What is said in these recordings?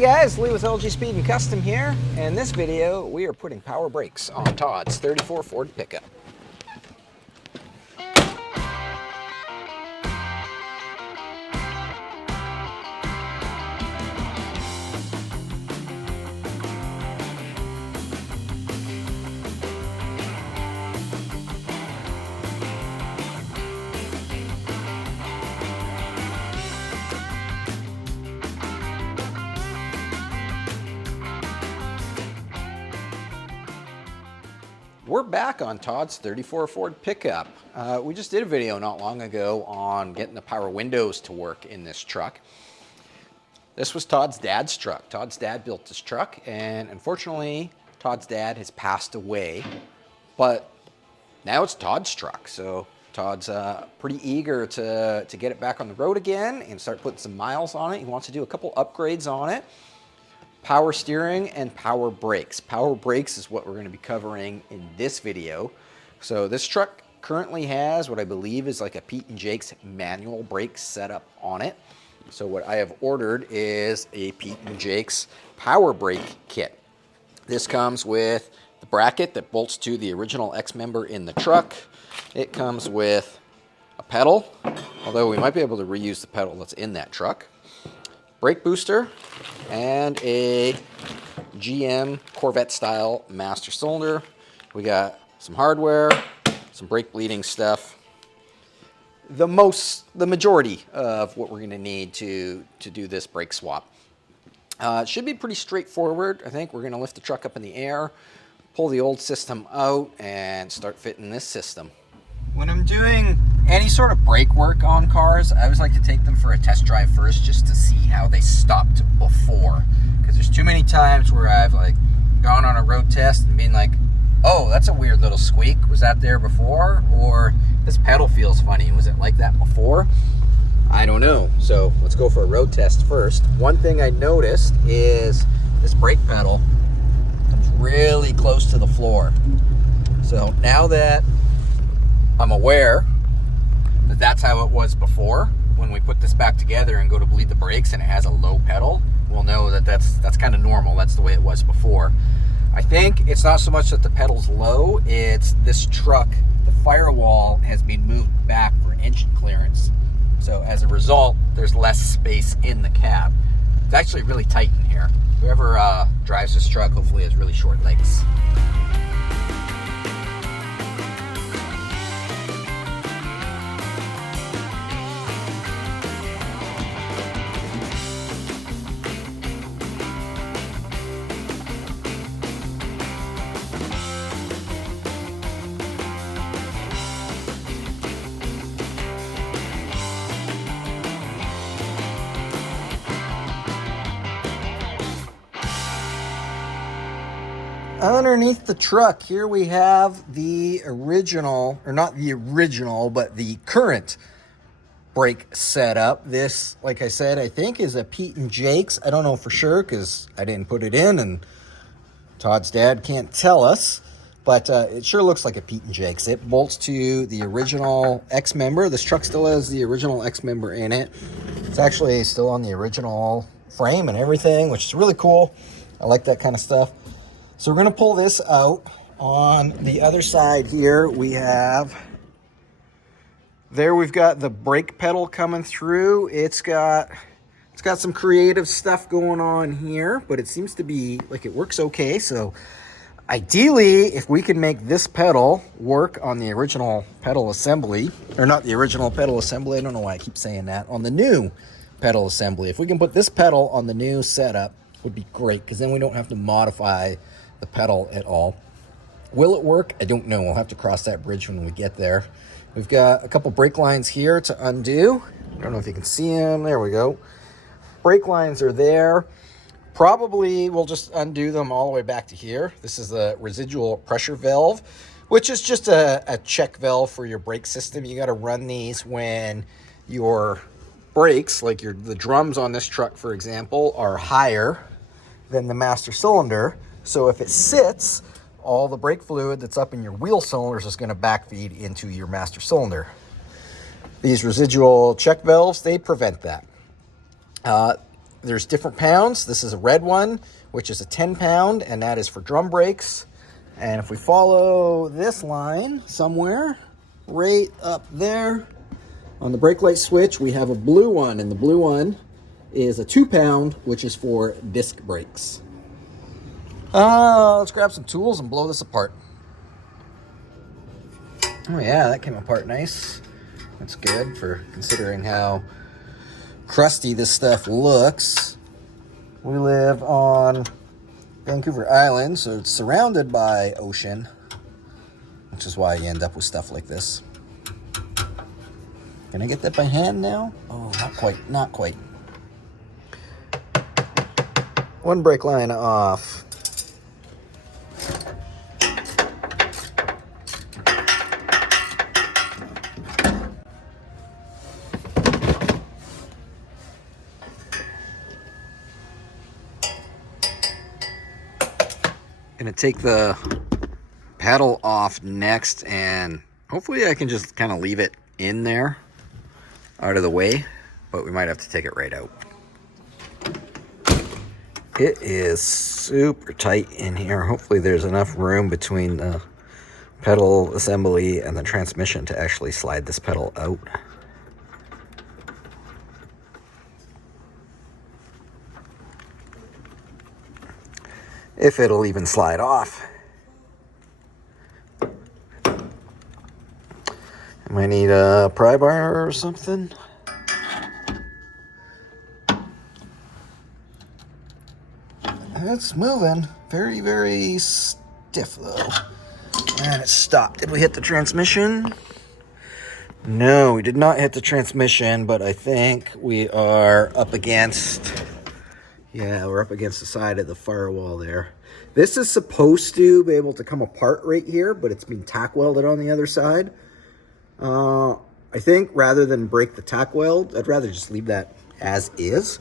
guys, Lee with LG Speed and Custom here. In this video, we are putting power brakes on Todd's 34 Ford pickup. We're back on Todd's 34 Ford pickup. We just did a video not long ago on getting the power windows to work in this truck. This was Todd's dad's truck. Todd's dad built this truck, and unfortunately, Todd's dad has passed away, but now it's Todd's truck. So Todd's pretty eager to get it back on the road again and start putting some miles on it. He wants to do a couple upgrades on it. Power steering and power brakes. Power brakes is what we're going to be covering in this video. So this truck currently has what I believe is like a Pete and Jake's manual brake setup on it. So what I have ordered is a Pete and Jake's power brake kit. This comes with the bracket that bolts to the original X member in the truck. It comes with a pedal, although we might be able to reuse the pedal that's in that truck. Brake booster, and a GM Corvette style master cylinder. We got some hardware, some brake bleeding stuff. The majority of what we're going to need to do this brake swap. It should be pretty straightforward. I think we're going to lift the truck up in the air, pull the old system out, and start fitting this system. When I'm doing any sort of brake work on cars, I always like to take them for a test drive first just to see how they stopped before. Because there's too many times where I've like gone on a road test and been like, oh, that's a weird little squeak. Was that there before? Or this pedal feels funny. Was it like that before? I don't know. So let's go for a road test first. One thing I noticed is this brake pedal comes really close to the floor. So now that I'm aware that that's how it was before, when we put this back together and go to bleed the brakes and it has a low pedal, we'll know that that's kind of normal. That's the way it was before. I think it's not so much that the pedal's low, it's this truck, the firewall has been moved back for engine clearance. So as a result, there's less space in the cab. It's actually really tight in here. Whoever drives this truck hopefully has really short legs. Underneath the truck, here we have the original, or not the original, but the current brake setup. This, like I said, I think is a Pete and Jake's. I don't know for sure because I didn't put it in and Todd's dad can't tell us, but it sure looks like a Pete and Jake's. It bolts to the original X member. This truck still has the original X member in it. It's actually still on the original frame and everything, which is really cool. I like that kind of stuff. So we're going to pull this out. On the other side here, we've got the brake pedal coming through. It's got some creative stuff going on here, but it seems to be like it works okay. So ideally, if we can make this pedal work on the original pedal assembly, or not the original pedal assembly, I don't know why I keep saying that, on the new pedal assembly. If we can put this pedal on the new setup, it would be great, because then we don't have to modify the pedal at all. Will it work? I don't know. We'll have to cross that bridge when we get there. We've got a couple brake lines here to undo. I don't know if you can see them. There we go. Brake lines are there. Probably we'll just undo them all the way back to here. This is the residual pressure valve, which is just a check valve for your brake system. You got to run these when your brakes, like the drums on this truck, for example, are higher than the master cylinder. So if it sits, all the brake fluid that's up in your wheel cylinders is going to backfeed into your master cylinder. These residual check valves, they prevent that. there's different pounds. This is a red one, which is a 10 pound, and that is for drum brakes. And if we follow this line somewhere, right up there on the brake light switch, we have a blue one, and the blue one is a 2 pound, which is for disc brakes. Let's grab some tools and blow this apart. Oh yeah, that came apart nice. That's good for considering how crusty this stuff looks. We live on Vancouver Island, so it's surrounded by ocean, which is why you end up with stuff like this. Can I get that by hand now? Oh, not quite, not quite. One brake line off. Gonna take the pedal off next, and hopefully I can just kind of leave it in there out of the way, but we might have to take it right out. It is super tight in here. Hopefully there's enough room between the pedal assembly and the transmission to actually slide this pedal out. If it'll even slide off. I might need a pry bar or something. It's moving. Very, very stiff though. And it stopped. Did we hit the transmission? No, we did not hit the transmission, but I think we are up against... Yeah, we're up against the side of the firewall there. This is supposed to be able to come apart right here, but it's been tack welded on the other side. I think rather than break the tack weld, I'd rather just leave that as is.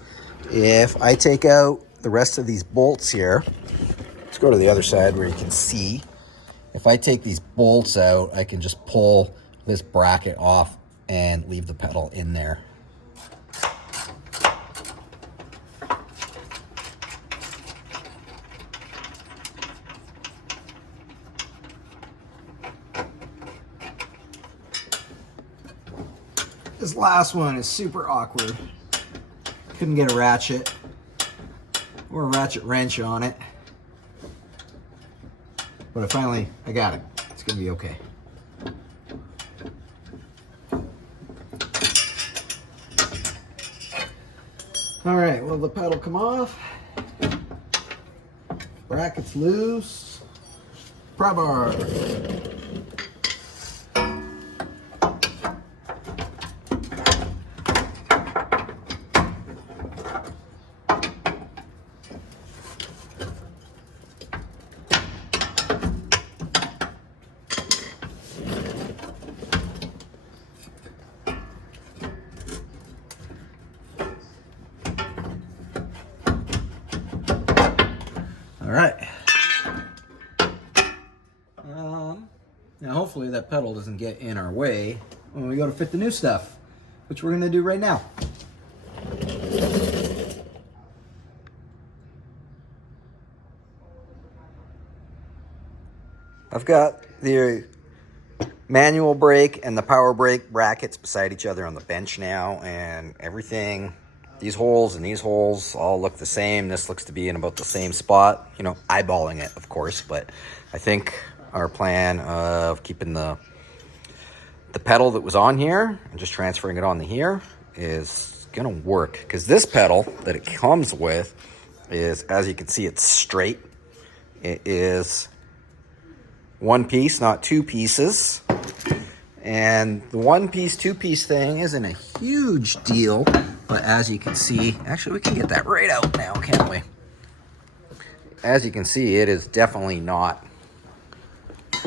If I take out the rest of these bolts here, let's go to the other side where you can see. If I take these bolts out, I can just pull this bracket off and leave the pedal in there. This last one is super awkward. Couldn't get a ratchet or a ratchet wrench on it. But I got it. It's gonna be okay. All right, well, the pedal come off. Brackets loose. Pry bar. All right. Now hopefully that pedal doesn't get in our way when we go to fit the new stuff, which we're gonna do right now. I've got the manual brake and the power brake brackets beside each other on the bench now, and everything, these holes and these holes all look the same. This looks to be in about the same spot, you know, eyeballing it, of course, but I think our plan of keeping the pedal that was on here and just transferring it onto here is gonna work, because this pedal that it comes with is, as you can see, it's straight. It is one piece, not two pieces. And the one piece, two piece thing isn't a huge deal, but as you can see, actually we can get that right out now, can't we? As you can see, it is definitely not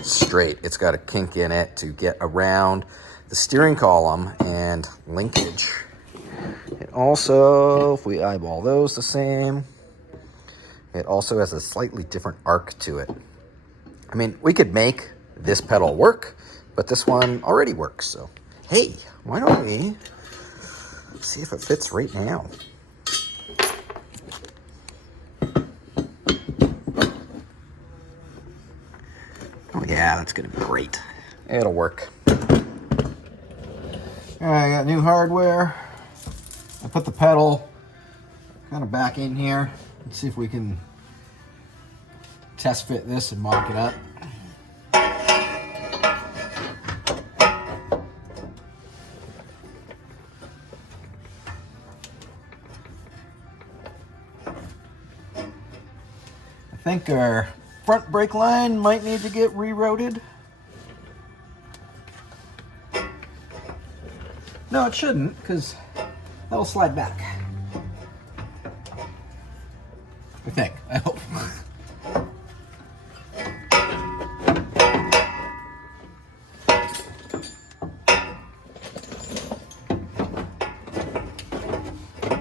straight. It's got a kink in it to get around the steering column and linkage. It also, if we eyeball those the same, it also has a slightly different arc to it. I mean, we could make this pedal work, but this one already works, so hey, why don't we see if it fits right now? that's gonna be great. It'll work. All right, I got new hardware. I put the pedal kind of back in here. Let's see if we can test fit this and mock it up. I think our front brake line might need to get rerouted. No, it shouldn't, because that'll slide back. I think. I hope.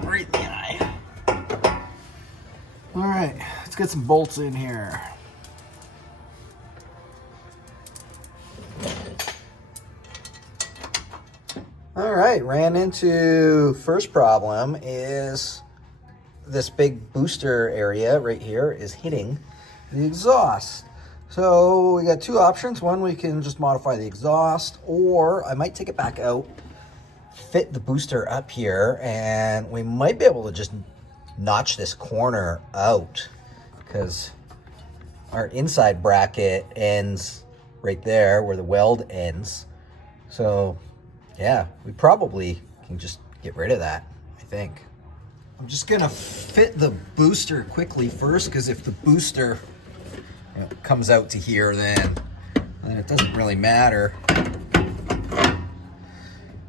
Right in the eye. All right, let's get some bolts in here. All right, ran into first problem is this big booster area right here is hitting the exhaust. So we got two options. One, we can just modify the exhaust, or I might take it back out, fit the booster up here, and we might be able to just notch this corner out because our inside bracket ends right there where the weld ends. So yeah, we probably can just get rid of that, I think. I'm just gonna fit the booster quickly first, because if the booster comes out to here, then it doesn't really matter.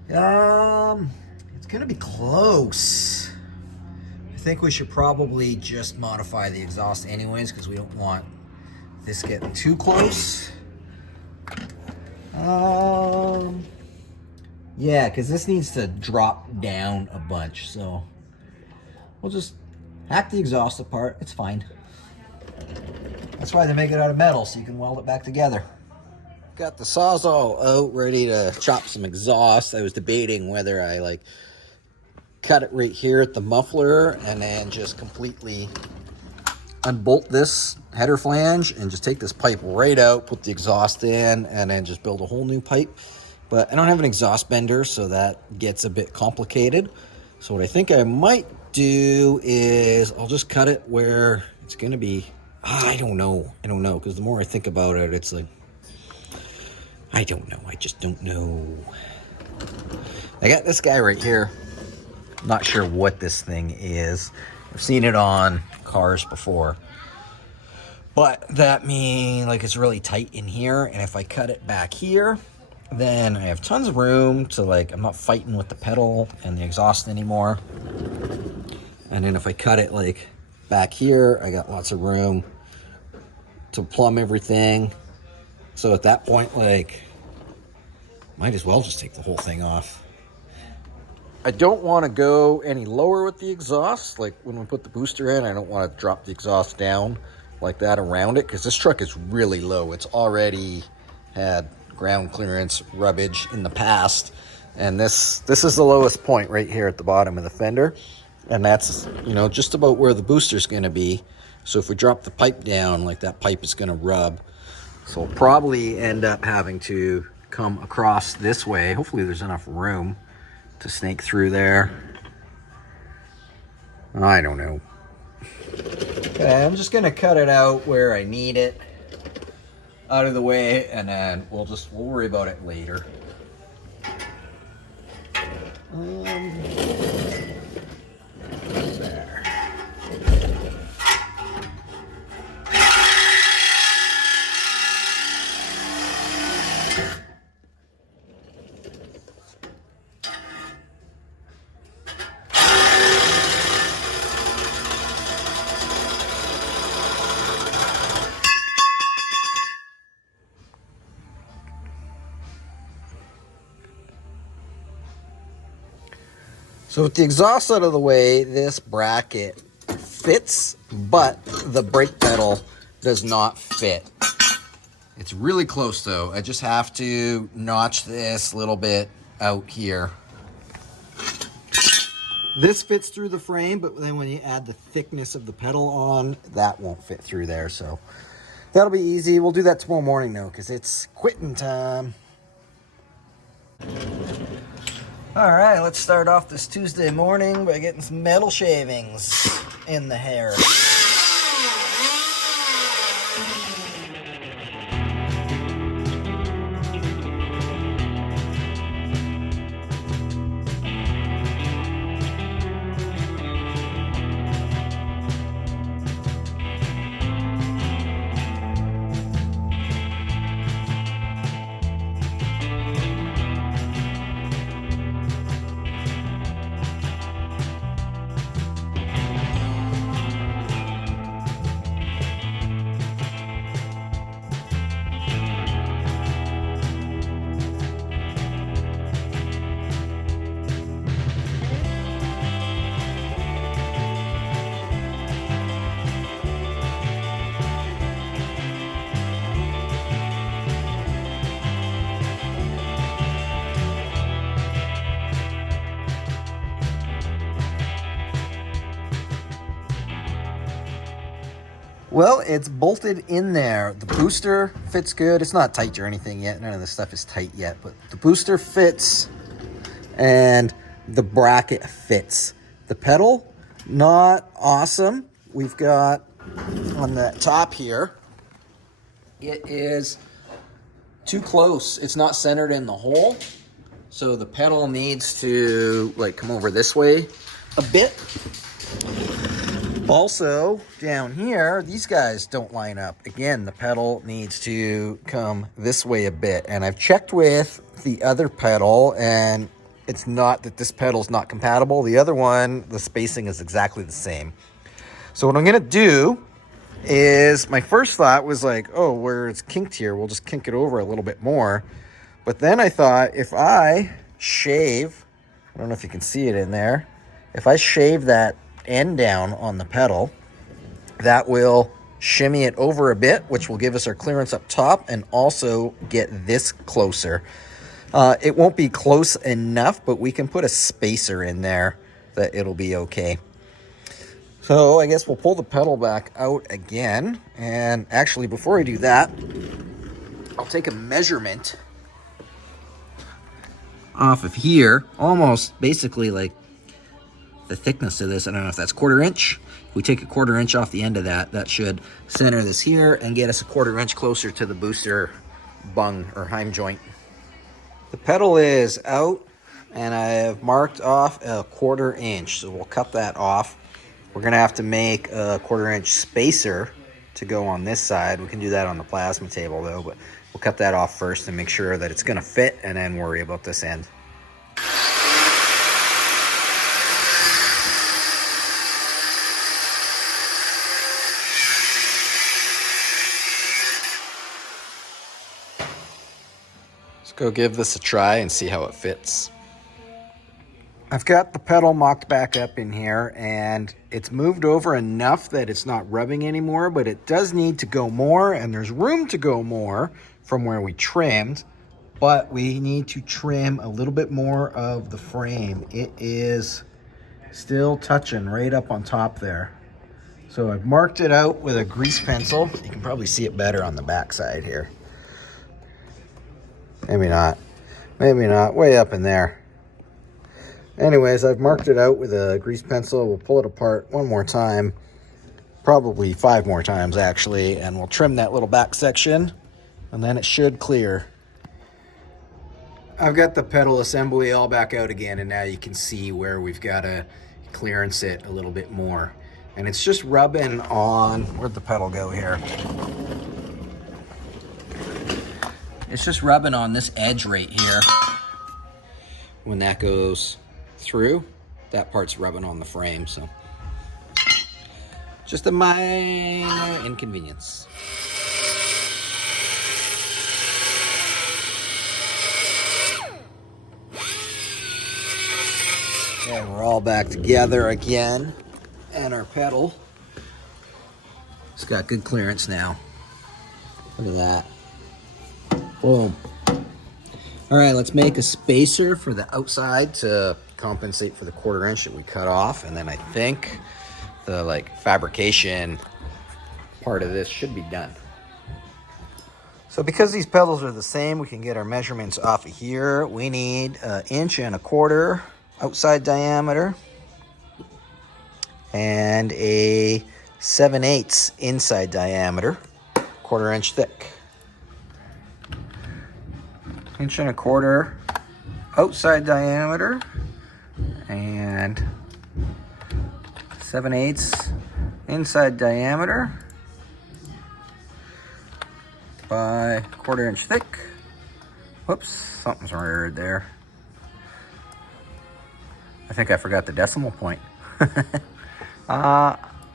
It's gonna be close. I think we should probably just modify the exhaust anyways, because we don't want this getting too close. Yeah, because this needs to drop down a bunch, so we'll just hack the exhaust apart. It's fine. That's why they make it out of metal, so you can weld it back together. Got the Sawzall out, ready to chop some exhaust. I was debating whether I cut it right here at the muffler and then just completely unbolt this header flange and just take this pipe right out, put the exhaust in, and then just build a whole new pipe. But I don't have an exhaust bender, so that gets a bit complicated. So what I think I might do is I'll just cut it where it's gonna be. I don't know, because the more I think about it, it's like, I don't know, I just don't know. I got this guy right here. I'm not sure what this thing is. I've seen it on cars before. But that means it's really tight in here, and if I cut it back here, then I have tons of room to I'm not fighting with the pedal and the exhaust anymore. And then if I cut it back here, I got lots of room to plumb everything. So at that point, might as well just take the whole thing off. I don't want to go any lower with the exhaust. When we put the booster in, I don't want to drop the exhaust down like that around it, because this truck is really low. It's already had ground clearance rubbish in the past, and this is the lowest point right here at the bottom of the fender, and that's just about where the booster's going to be. So if we drop the pipe down, that pipe is going to rub. So we'll probably end up having to come across this way. Hopefully there's enough room to snake through there. I don't know. Okay, I'm just going to cut it out where I need it out of the way, and then we'll worry about it later. There. So with the exhaust out of the way, this bracket fits, but the brake pedal does not fit. It's really close though. I just have to notch this little bit out here. This fits through the frame, but then when you add the thickness of the pedal on, that won't fit through there. So That'll be easy. We'll do that tomorrow morning though, because it's quitting time. All right, let's start off this Tuesday morning by getting some metal shavings in the hair. Well, it's bolted in there. The booster fits good. It's not tight or anything yet. None of this stuff is tight yet, but the booster fits and the bracket fits. The pedal, not awesome. We've got on the top here, it is too close. It's not centered in the hole. So the pedal needs to like come over this way a bit. Also, down here, these guys don't line up. Again, the pedal needs to come this way a bit. And I've checked with the other pedal, and it's not that this pedal's not compatible. The other one, the spacing is exactly the same. So what I'm going to do is, my first thought was like, oh, where it's kinked here, we'll just kink it over a little bit more. But then I thought, if I shave, I don't know if you can see it in there, if I shave that end down on the pedal, that will shimmy it over a bit, which will give us our clearance up top and also get this closer. It won't be close enough, but we can put a spacer in there that it'll be okay. So I guess we'll pull the pedal back out again. And actually, before I do that, I'll take a measurement off of here, almost basically like the thickness of this. I don't know if that's 1/4 inch. If we take a 1/4 inch off the end of that, that should center this here and get us a 1/4 inch closer to the booster bung or heim joint. The pedal is out and I have marked off a 1/4 inch. So we'll cut that off. We're gonna have to make a 1/4 inch spacer to go on this side. We can do that on the plasma table though, but we'll cut that off first and make sure that it's gonna fit and then worry about this end. Go give this a try and see how it fits. I've got the pedal mocked back up in here and it's moved over enough that it's not rubbing anymore, but it does need to go more, and there's room to go more from where we trimmed, but we need to trim a little bit more of the frame. It is still touching right up on top there. So I've marked it out with a grease pencil. You can probably see it better on the back side here. Maybe not, way up in there. Anyways, I've marked it out with a grease pencil. We'll pull it apart one more time, probably 5 more times actually, and we'll trim that little back section and then it should clear. I've got the pedal assembly all back out again, and now you can see where we've got to clearance it a little bit more. And it's just rubbing on, where'd the pedal go here? It's just rubbing on this edge right here. When that goes through, that part's rubbing on the frame, so just a minor inconvenience. Okay, we're all back together again, and our pedal, it's got good clearance now. Look at that. Boom. All right, let's make a spacer for the outside to compensate for the 1/4 inch that we cut off, and then I think the fabrication part of this should be done. So because these pedals are the same, we can get our measurements off of here. We need 1.25 inches outside diameter and a 7/8 inside diameter, 1/4 inch thick. 1.25 inch outside diameter and 7/8 inside diameter by 1/4 inch thick. Whoops, something's weird there. I think I forgot the decimal point.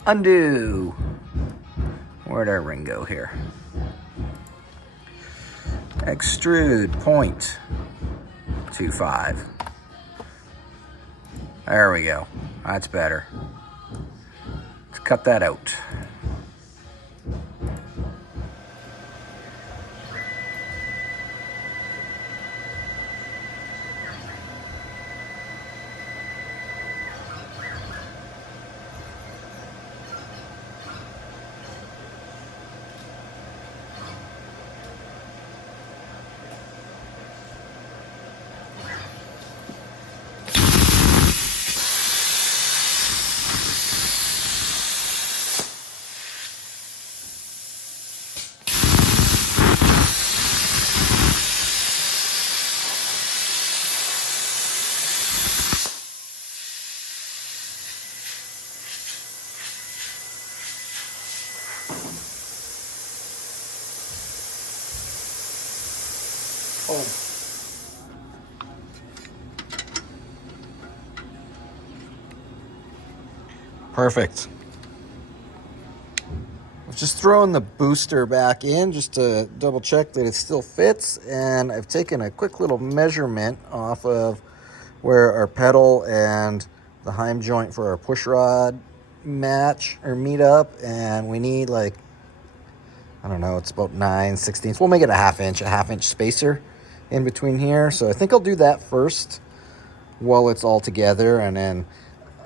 Undo. Where'd our ring go here? Extrude 0.25. There we go. That's better. Let's cut that out. Oh. Perfect. I've just thrown the booster back in just to double check that it still fits, and I've taken a quick little measurement off of where our pedal and the heim joint for our push rod match or meet up, and we need, like, I don't know, it's about 9/16. We'll make it a half inch spacer in between here. So I think I'll do that first while it's all together, and then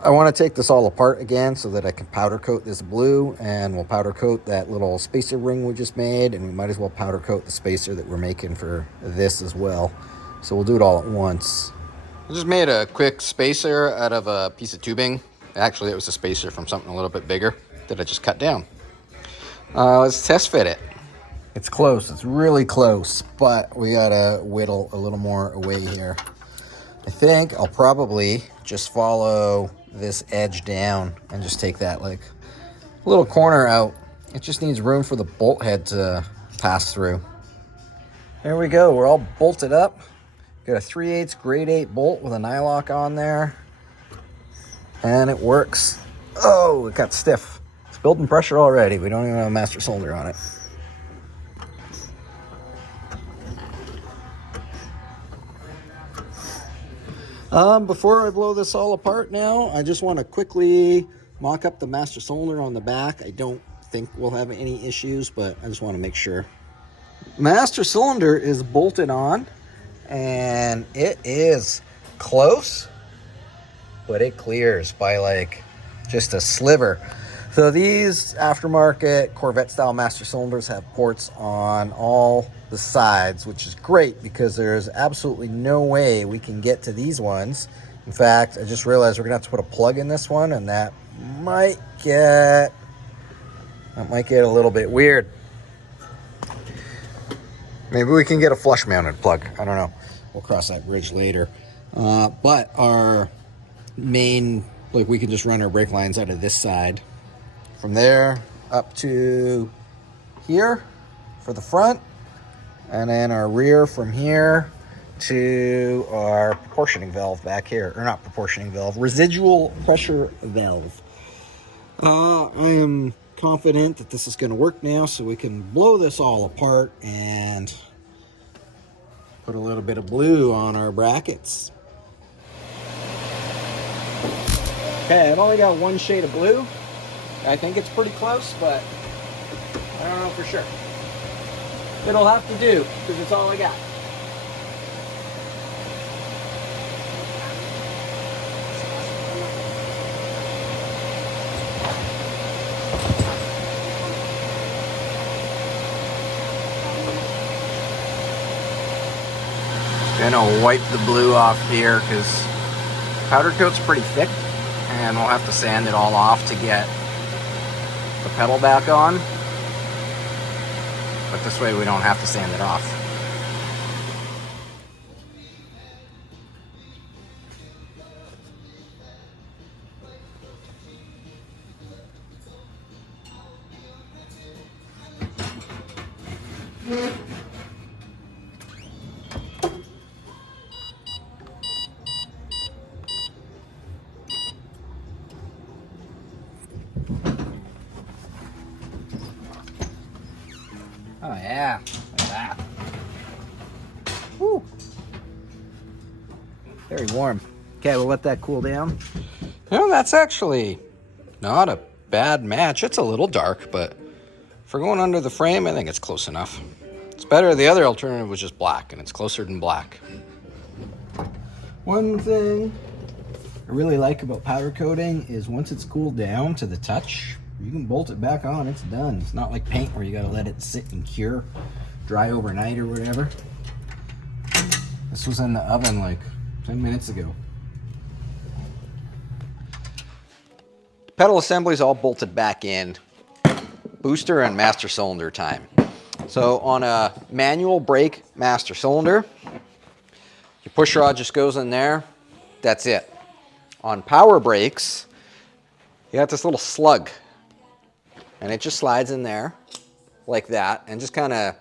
I want to take this all apart again so that I can powder coat this blue, and we'll powder coat that little spacer ring we just made, and we might as well powder coat the spacer that we're making for this as well. So we'll do it all at once. I just made a quick spacer out of a piece of tubing. Actually, it was a spacer from something a little bit bigger that I just cut down. Let's test fit it. It's close, it's really close, but we gotta whittle a little more away here. I think I'll probably just follow this edge down and just take that, like, little corner out. It just needs room for the bolt head to pass through. There we go, we're all bolted up. Got a 3/8 grade 8 bolt with a nylock on there, and it works. Oh, it got stiff. It's building pressure already. We don't even have a master cylinder on it. Before I blow this all apart now, I just want to quickly mock up the master cylinder on the back. I don't think we'll have any issues, but I just want to make sure. Master cylinder is bolted on, and it is close, but it clears by, like, just a sliver. So these aftermarket Corvette style master cylinders have ports on all the sides, which is great because there's absolutely no way we can get to these ones. In fact, I just realized we're gonna have to put a plug in this one, and that might get a little bit weird. Maybe we can get a flush mounted plug. I don't know. We'll cross that bridge later. But our main, like, we can just run our brake lines out of this side. From there up to here for the front, and then our rear from here to our proportioning valve back here. Or not proportioning valve, residual pressure valve. I am confident that this is going to work now, so we can blow this all apart and put a little bit of blue on our brackets. Okay, I've only got one shade of blue. I think it's pretty close, but I don't know for sure. It'll have to do, because it's all I got. Gonna wipe the blue off here because powder coat's pretty thick, and we'll have to sand it all off to get the pedal back on. But this way we don't have to sand it off. Oh yeah, look at that. Woo. Very warm. Okay, we'll let that cool down. No, that's actually not a bad match. It's a little dark, but for going under the frame, I think it's close enough. It's better. The other alternative was just black, and it's closer than black. One thing I really like about powder coating is once it's cooled down to the touch, you can bolt it back on, it's done. It's not like paint where you gotta let it sit and cure, dry overnight or whatever. This was in the oven like 10 minutes ago. Pedal assembly is all bolted back in. Booster and master cylinder time. So on a manual brake master cylinder, your push rod just goes in there, that's it. On power brakes, you got this little slug, and it just slides in there like that and just kind of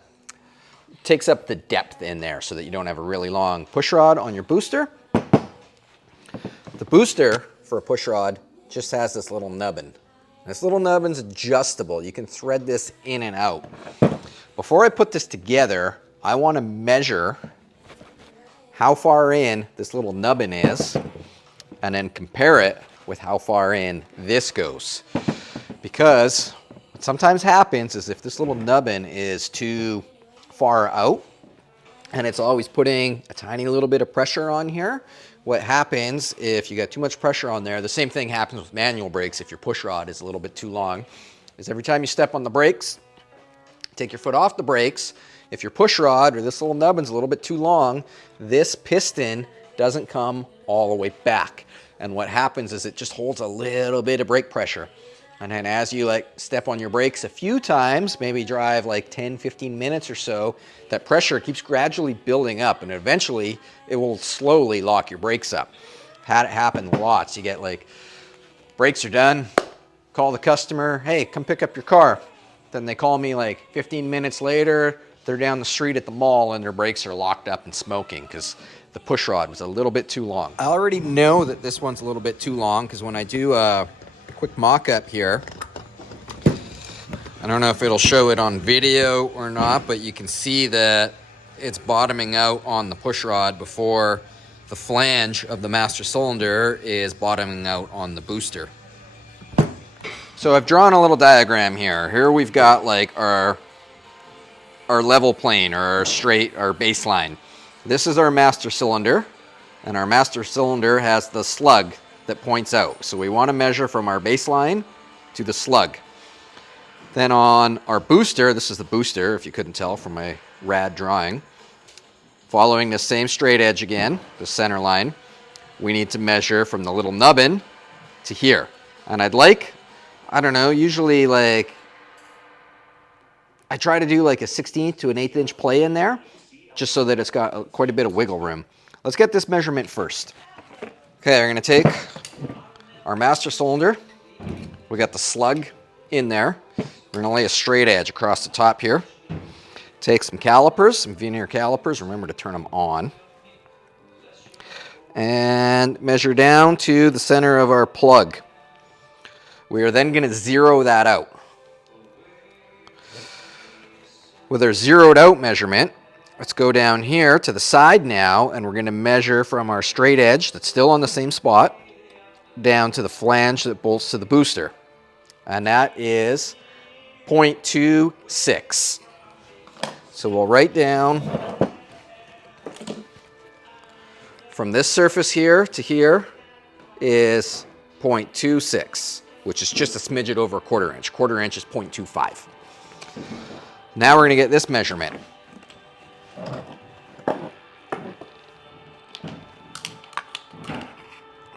takes up the depth in there so that you don't have a really long push rod on your booster. The booster for a push rod just has this little nubbin. This little nubbin's adjustable. You can thread this in and out. Before I put this together, I want to measure how far in this little nubbin is and then compare it with how far in this goes. Because what sometimes happens is if this little nubbin is too far out and it's always putting a tiny little bit of pressure on here, what happens if you got too much pressure on there, the same thing happens with manual brakes if your push rod is a little bit too long, is every time you step on the brakes, take your foot off the brakes, if your push rod or this little nubbin's a little bit too long, this piston doesn't come all the way back. And what happens is it just holds a little bit of brake pressure. And then as you step on your brakes a few times, maybe drive like 10, 15 minutes or so, that pressure keeps gradually building up and eventually it will slowly lock your brakes up. Had it happen lots. You get brakes are done, call the customer, hey, come pick up your car. Then they call me 15 minutes later, they're down the street at the mall and their brakes are locked up and smoking because the push rod was a little bit too long. I already know that this one's a little bit too long because when I do a quick mock-up here, I don't know if it'll show it on video or not, but you can see that it's bottoming out on the push rod before the flange of the master cylinder is bottoming out on the booster. So I've drawn a little diagram here. Here we've got our level plane or our baseline. This is our master cylinder, and our master cylinder has the slug that points out. So we want to measure from our baseline to the slug. Then on our booster, this is the booster, if you couldn't tell from my rad drawing, following the same straight edge again, the center line, we need to measure from the little nubbin to here. And I'd I don't know, usually I try to do a 1/16 to an 1/8 inch play in there, just so that it's got quite a bit of wiggle room. Let's get this measurement first. Okay, we're gonna take our master cylinder. We got the slug in there. We're gonna lay a straight edge across the top here. Take some calipers, some veneer calipers. Remember to turn them on. And measure down to the center of our plug. We are then gonna zero that out. With our zeroed out measurement, let's go down here to the side now, and we're going to measure from our straight edge that's still on the same spot down to the flange that bolts to the booster. And that is 0.26. So we'll write down from this surface here to here is 0.26, which is just a smidget over a quarter inch. Quarter inch is 0.25. Now we're going to get this measurement.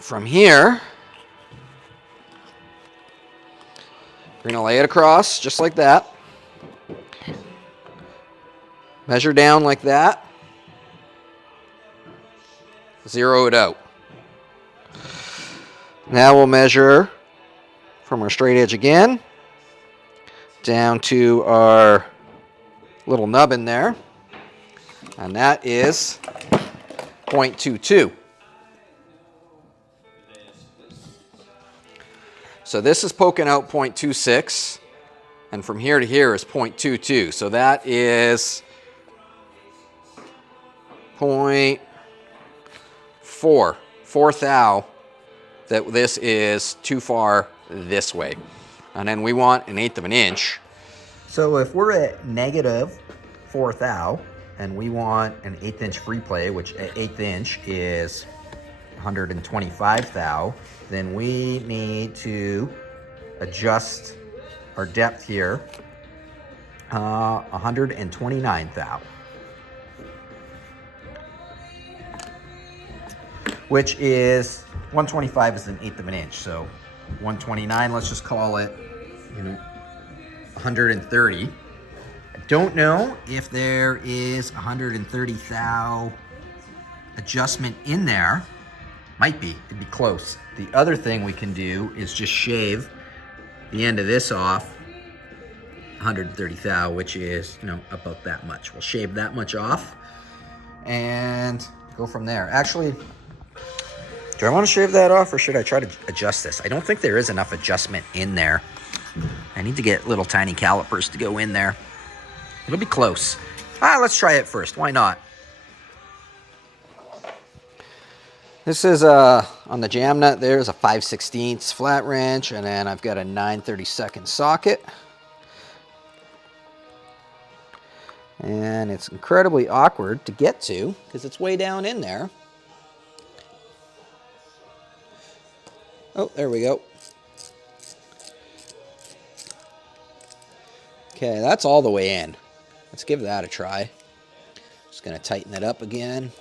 from here, we're going to lay it across just like that. Measure down like that. Zero it out. Now we'll measure from our straight edge again down to our little nubbin there. And that is 0.22. So this is poking out 0.26, and from here to here is 0.22. So that is 0.4 thou that this is too far this way. And then we want 1/8 of an inch. So if we're at -4 thou and we want an 1/8 inch free play, which an 1/8 inch is 125 thou, then we need to adjust our depth here 129 thou, which is 125 is 1/8 of an inch, so 129, let's just call it 130. I don't know if there is 130 thou adjustment in there. Might be, it'd be close. The other thing we can do is just shave the end of this off 130 thou, which is, about that much. We'll shave that much off and go from there. Actually, do I want to shave that off or should I try to adjust this? I don't think there is enough adjustment in there. I need to get little tiny calipers to go in there. It'll be close. Let's try it first. Why not? This is on the jam nut. There's a 5/16 flat wrench, and then I've got a 9/32 socket. And it's incredibly awkward to get to because it's way down in there. Oh, there we go. Okay, that's all the way in. Let's give that a try. Just going to tighten it up again.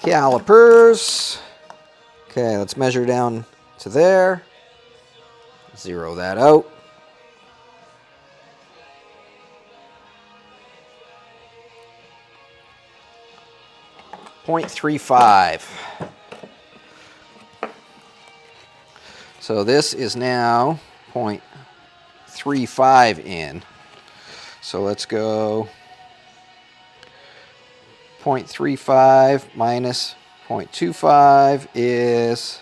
Calipers. Okay, let's measure down to there. Zero that out. .35. So this is now 0.35 in. So let's go 0.35 minus 0.25 is,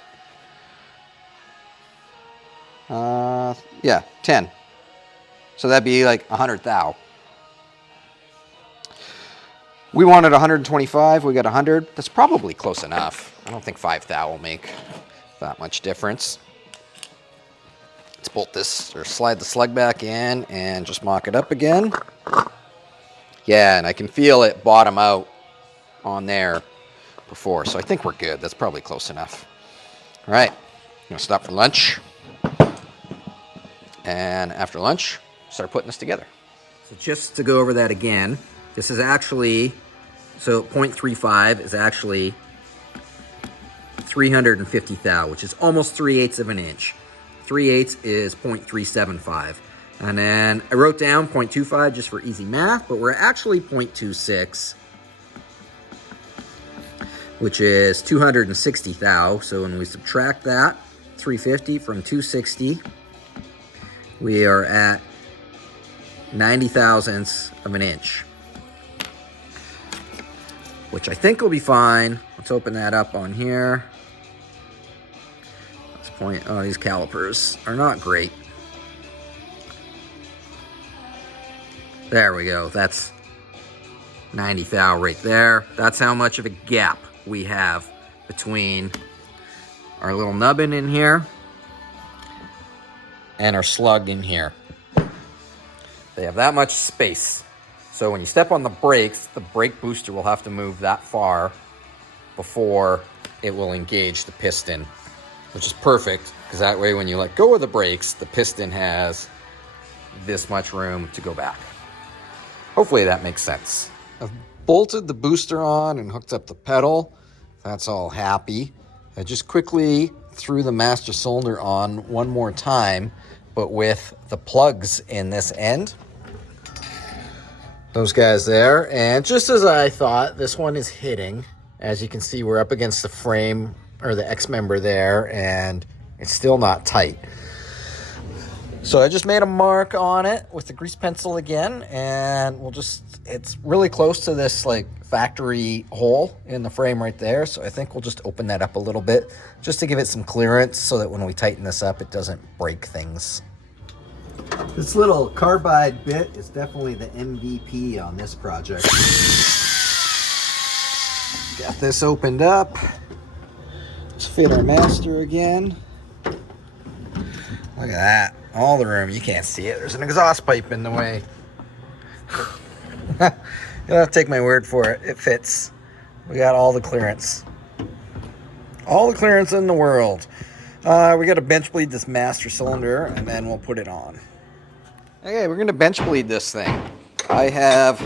10. So that'd be like 100 thou. We wanted 125, we got 100. That's probably close enough. I don't think 5 thou will make that much difference. Let's bolt this or slide the slug back in and just mock it up again. Yeah, and I can feel it bottom out on there before, so I think we're good. That's probably close enough. All right, I'm gonna stop for lunch, and after lunch, start putting this together. So just to go over that again, this is actually, so 0.35 is actually 350 thou, which is almost 3/8 of an inch. 3/8 is 0.375. And then I wrote down 0.25 just for easy math, but we're actually 0.26, which is 260 thou. So when we subtract that, 350 from 260, we are at 90 thousandths of an inch, which I think will be fine. Let's open that up on here. Let's point, oh, these calipers are not great. There we go, that's 90 thou right there. That's how much of a gap we have between our little nubbin in here and our slug in here. They have that much space. So when you step on the brakes, the brake booster will have to move that far before it will engage the piston, which is perfect because that way when you let go of the brakes, the piston has this much room to go back. Hopefully that makes sense. I've bolted the booster on and hooked up the pedal. That's all happy. I just quickly threw the master cylinder on one more time, but with the plugs in this end. Those guys there. And just as I thought, this one is hitting. As you can see, we're up against the frame or the X member there, and it's still not tight. So I just made a mark on it with the grease pencil again, and it's really close to this like factory hole in the frame right there. So I think we'll just open that up a little bit just to give it some clearance so that when we tighten this up, it doesn't break things. This little carbide bit is definitely the MVP on this project. Got this opened up. Let's fit our master again. Look at that. All the room. You can't see it. There's an exhaust pipe in the way. You'll have to take my word for it. It fits. We got all the clearance. All the clearance in the world. We got to bench bleed this master cylinder, and then we'll put it on. Okay, we're going to bench bleed this thing. I have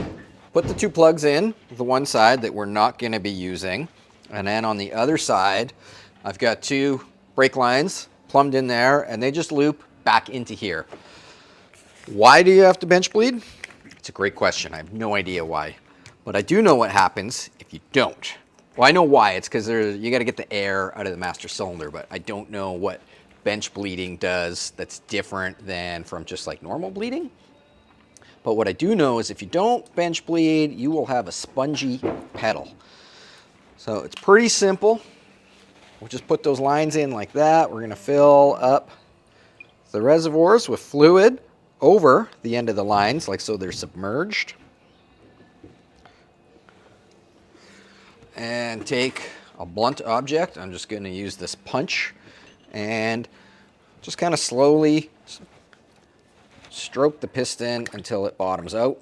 put the two plugs in, the one side that we're not going to be using. And then on the other side, I've got two brake lines plumbed in there, and they just loop back into here. Why do you have to bench bleed? It's a great question. I have no idea why. But I do know what happens if you don't. Well, I know why. It's because you got to get the air out of the master cylinder, but I don't know what bench bleeding does that's different than from just like normal bleeding. But what I do know is if you don't bench bleed, you will have a spongy pedal. So it's pretty simple. We'll just put those lines in like that. We're going to fill up the reservoirs with fluid over the end of the lines, like so they're submerged. And take a blunt object. I'm just going to use this punch and just kind of slowly stroke the piston until it bottoms out.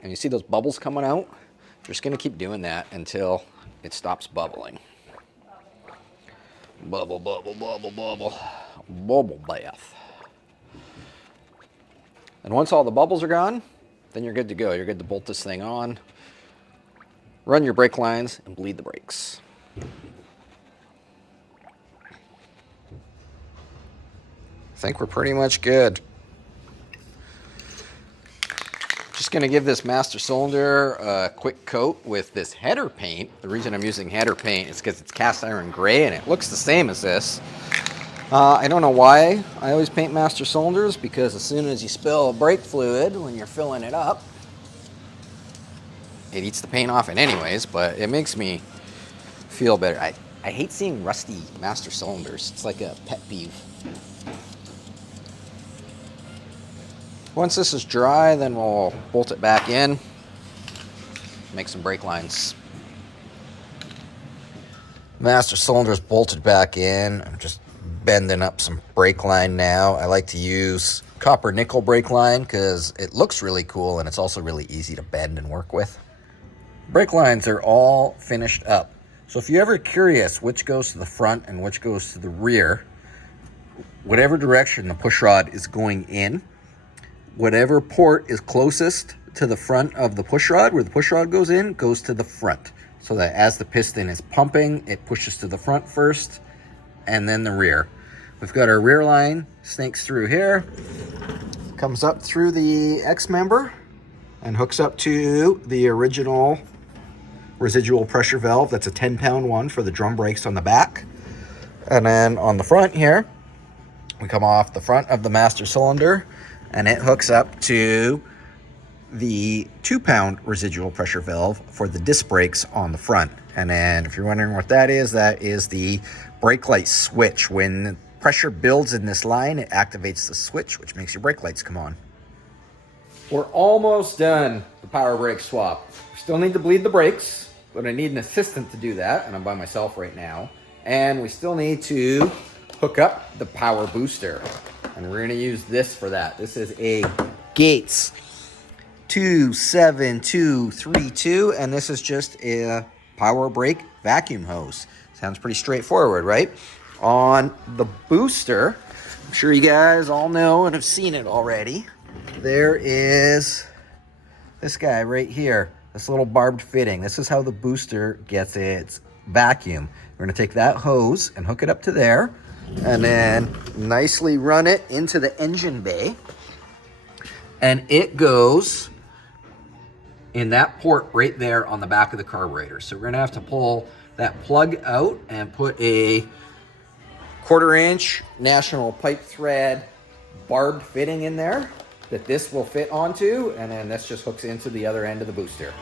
And you see those bubbles coming out? You're just going to keep doing that until it stops bubbling. Bubble, bubble, bubble, bubble. Bubble bath. And once all the bubbles are gone, then you're good to go. You're good to bolt this thing on, run your brake lines, and bleed the brakes. I think we're pretty much good. Just going to give this master cylinder a quick coat with this header paint. The reason I'm using header paint is because it's cast iron gray and it looks the same as this. I don't know why I always paint master cylinders, because as soon as you spill brake fluid when you're filling it up, it eats the paint off it anyways, but it makes me feel better. I hate seeing rusty master cylinders. It's like a pet peeve. Once this is dry, then we'll bolt it back in, make some brake lines. Master cylinder is bolted back in. I'm just bending up some brake line now. I like to use copper nickel brake line because it looks really cool and it's also really easy to bend and work with. Brake lines are all finished up. So if you're ever curious which goes to the front and which goes to the rear, whatever direction the push rod is going in, whatever port is closest to the front of the push rod, where the push rod goes in, goes to the front. So that as the piston is pumping, it pushes to the front first and then the rear. We've got our rear line, snakes through here, comes up through the X member and hooks up to the original residual pressure valve. That's a 10-pound one for the drum brakes on the back. And then on the front here, we come off the front of the master cylinder and it hooks up to the 2-pound residual pressure valve for the disc brakes on the front. And then if you're wondering what that is the brake light switch. When pressure builds in this line, it activates the switch, which makes your brake lights come on. We're almost done the power brake swap. We still need to bleed the brakes, but I need an assistant to do that, and I'm by myself right now. And we still need to hook up the power booster, and we're going to use this for that. This is a Gates 27232, and this is just a power brake vacuum hose. Sounds pretty straightforward, right? On the booster, I'm sure you guys all know and have seen it already, there is this guy right here, this little barbed fitting. This is how the booster gets its vacuum. We're gonna take that hose and hook it up to there, and then nicely run it into the engine bay. And it goes in that port right there on the back of the carburetor. So we're gonna have to pull that plug out and put a 1/4 inch National Pipe Thread barbed fitting in there that this will fit onto, and then this just hooks into the other end of the booster.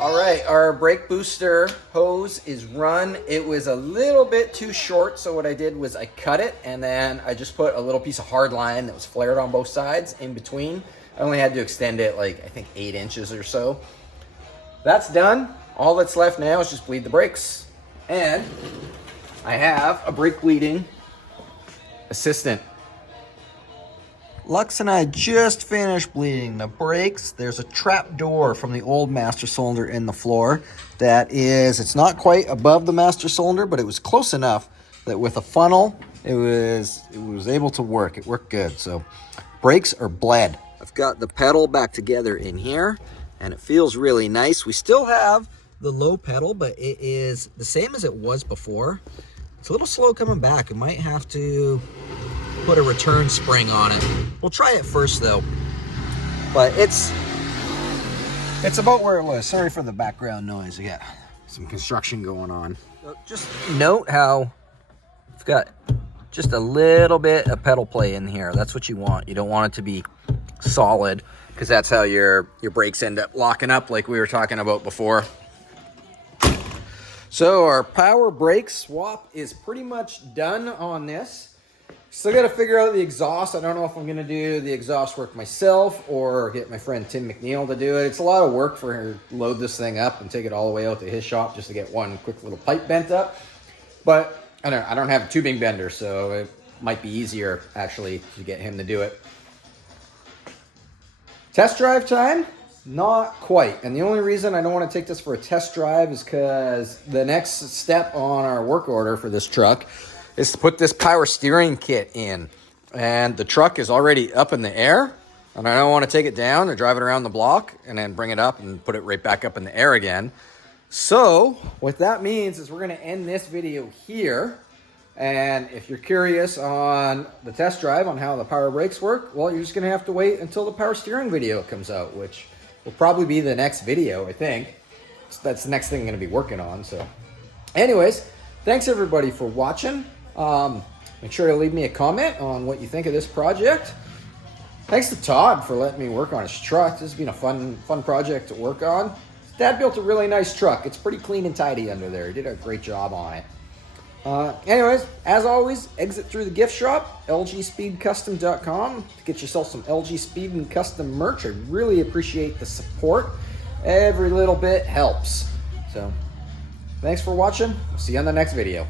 All right, our brake booster hose is run. It was a little bit too short, so what I did was I cut it, and then I just put a little piece of hard line that was flared on both sides in between. I only had to extend it like, I think 8 inches or so. That's done. All that's left now is just bleed the brakes. And I have a brake bleeding assistant. Lux and I just finished bleeding the brakes. There's a trap door from the old master cylinder in the floor that is, it's not quite above the master cylinder, but it was close enough that with a funnel, it was able to work. It worked good. So brakes are bled. I've got the pedal back together in here, and it feels really nice. We still have the low pedal, but it is the same as it was before. It's a little slow coming back. I might have to put a return spring on it. We'll try it first though. But it's about where it was. Sorry for the background noise. We got some construction going on. So just note how it's got just a little bit of pedal play in here. That's what you want. You don't want it to be solid, because that's how your brakes end up locking up like we were talking about before. So our power brake swap is pretty much done on this. Still got to figure out the exhaust. I don't know if I'm going to do the exhaust work myself or get my friend Tim McNeil to do it. It's a lot of work for her to load this thing up and take it all the way out to his shop just to get one quick little pipe bent up. But I don't have a tubing bender, so it might be easier actually to get him to do it. Test drive time? Not quite. And the only reason I don't want to take this for a test drive is because the next step on our work order for this truck is to put this power steering kit in. And the truck is already up in the air, and I don't want to take it down or drive it around the block and then bring it up and put it right back up in the air again. So what that means is we're going to end this video here. And if you're curious on the test drive on how the power brakes work, well, you're just going to have to wait until the power steering video comes out, which will probably be the next video, I think. So that's the next thing I'm going to be working on. So anyways, thanks everybody for watching. Make sure to leave me a comment on what you think of this project. Thanks to Todd for letting me work on his truck. This has been a fun project to work on. Dad built a really nice truck. It's pretty clean and tidy under there. He did a great job on it. Anyways, as always, exit through the gift shop, lgspeedcustom.com, to get yourself some LG Speed and Custom merch. I really appreciate the support. Every little bit helps. So, thanks for watching. We'll see you on the next video.